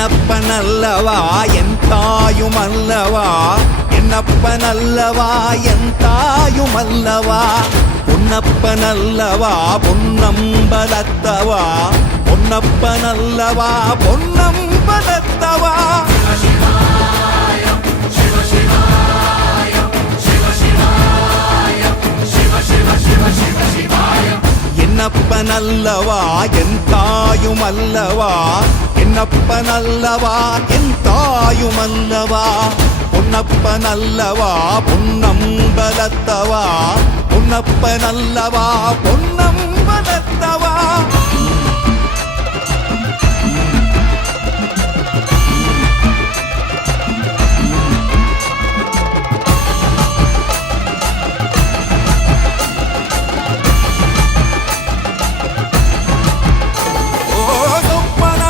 என்னப்பனல்லவா என் தாயுமல்லவா, என்னப்பனல்லவா என் தாயுமல்லவா, பொன்னப்பனல்லவா பொன்னம்பலத்தவா, பொன்னப்பனல்லவா பொன்னம்பலத்தவா. என்னப்பனல்லவா என் தாயுமல்லவா, என்னப்பனல்லவா என் தாயுமல்லவா, பொன்னப்பனல்லவா பொன்னம்பலத்தவா, பொன்னப்பனல்லவா பொன்னம்பலத்தவா.